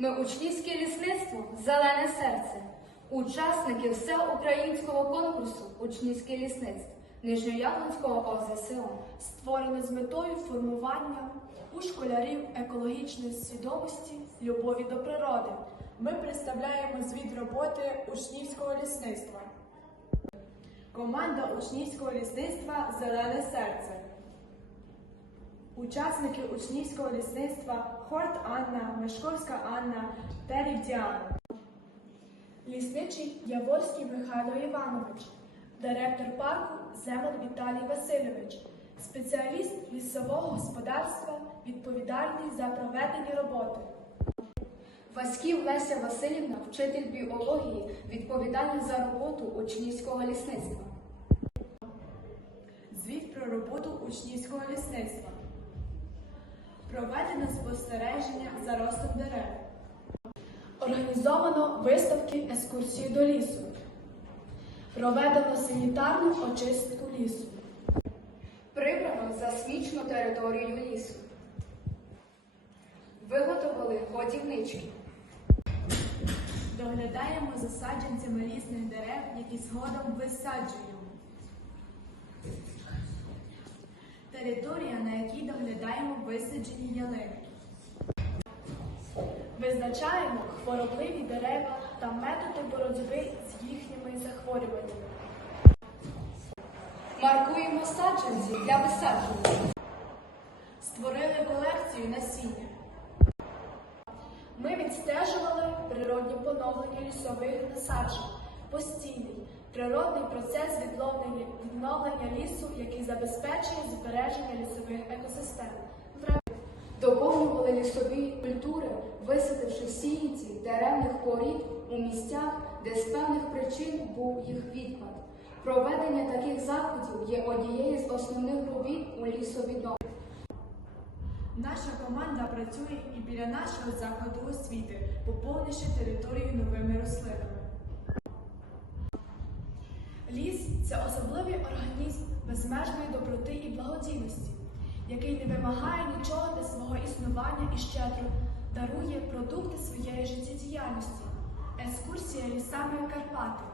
Ми учнівське лісництво Зелене серце, учасники всеукраїнського конкурсу Учнівське лісництво Нижньояблонського ОЗСО. створене з метою формування у школярів екологічної свідомості, любові до природи. Ми представляємо звіт роботи учнівського лісництва. Команда учнівського лісництва Зелене серце. Учасники учнівського лісництва Хорт Анна, Мешковська Анна, Терік Діана. Лісничий Яворський Михайло Іванович, директор парку Земан Віталій Васильович, спеціаліст лісового господарства, відповідальний за проведені роботи. Васьків Леся Васильівна, вчитель біології, відповідальна за роботу учнівського лісництва. Звіт про роботу учнівського лісництва. Спостереження за ростом дерев. Організовано виставки екскурсії до лісу. Проведено санітарну очистку лісу. Прибрано засмічену територію лісу. Виготовили годівнички. Доглядаємо за саджанцями різних дерев, які згодом висаджуємо. Територія, на якій доглядаємо висаджені ялинки. Визначаємо хворобливі дерева та методи боротьби з їхніми захворюваннями. Маркуємо саджанці для висадження. Створили колекцію насіння. Ми відстежували природні поновлення лісових насаджень, постійний природний процес відновлення, лісу, який забезпечує збереження лісових екосистем. Висадивши сіянці деревних порід у місцях, де з певних причин був їх відпад. Проведення таких заходів є однією з основних робіт у лісовідновленні. Наша команда працює і біля нашого закладу освіти, поповнивши територію новими рослинами. Ліс це особливий організм безмежної доброти і благодійності, який не вимагає нічого для свого існування і щедро дарує продукти своєї життєдіяльності. Екскурсія лісами Карпати.